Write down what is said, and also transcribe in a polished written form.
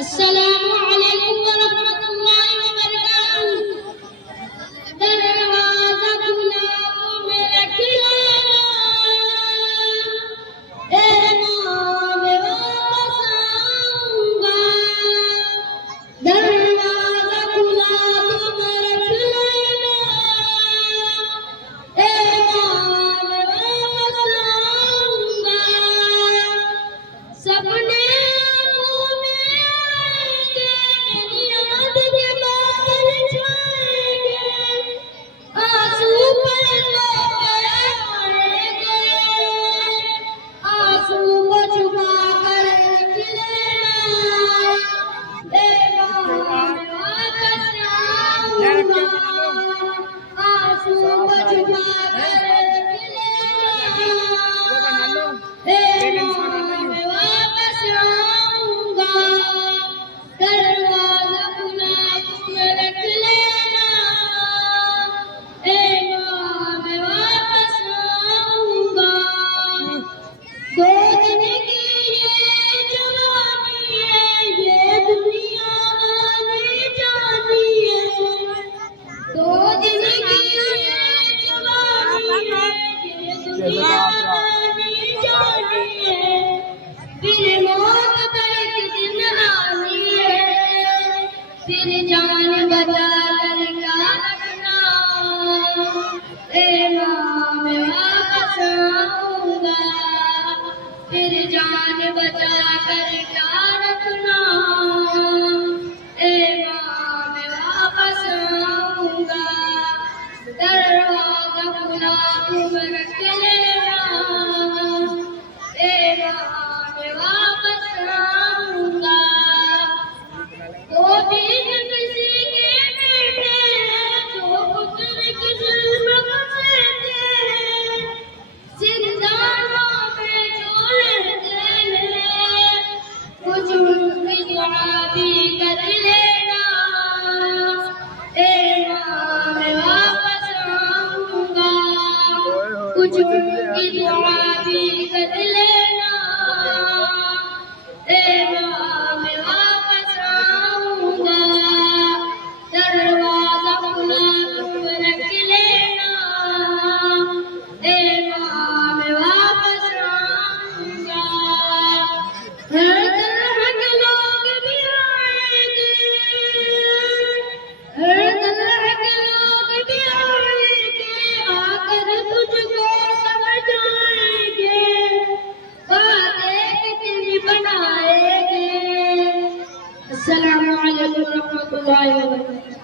अस्सलामु अलैकुम व रहमतुल्लाहि व बरकातुहू। दरवाज़ा खुला तुम्हें रख लेना, ए माँ मैं वापस आऊँगा। दरवाज़ा खुला तुम्हें रख लेना, ए माँ मैं वापस आऊँगा। सपने आँखों में आएंगे, मेरी याद के बादल छाएंगे, आंसू पलकों पे आएंगे, आंसू को छुपा कर रख लेना, ए माँ मैं वापस आऊँगा। आंसू को छुपा कर रख लेना, ए माँ मैं वापस आऊँगा। दरवाज़ा खुला तुम्हें रख लेना, ए माँ मैं वापस आऊँगा। 2 दिन की ये जवानी है, ये दुनिया आने जानी है। 2 दिन की ये जवानी है, ये दुनिया आने जानी है। फिर मौत तो एक दिन आनी है, फिर जान बचा कर क्या रखना, ए माँ मैं वापस आऊँगा। फिर जान बचा कर क्या रखना, ए माँ मैं वापस आऊँगा। दरवाज़ा खुला तुम रख लेना, ए माँ मैं वापस आऊँगा। 2 दिन किसी के बेटे हैं, जो पुत्र की जुल्म को सहते हैं, जिंदानों में जो रहते हैं, कुछ उनकी दुआ भी कर लेना, ए माँ मैं वापस आऊँगा। कुछ उनकी दुआ भी कर लेना, ए माँ मैं वापस आऊँगा। दरवाज़ा खुला तुम रख लेना, ए माँ मैं वापस आऊँगा। हर तरह के लोग भी आएंगे, हर तरह के लोग भी आएंगे, आकर तुझको समझाएंगे, बातें कितनी बनाएंगे। अस्सलामु अलैकुम व रहमतुल्लाहि व बरकातुहू।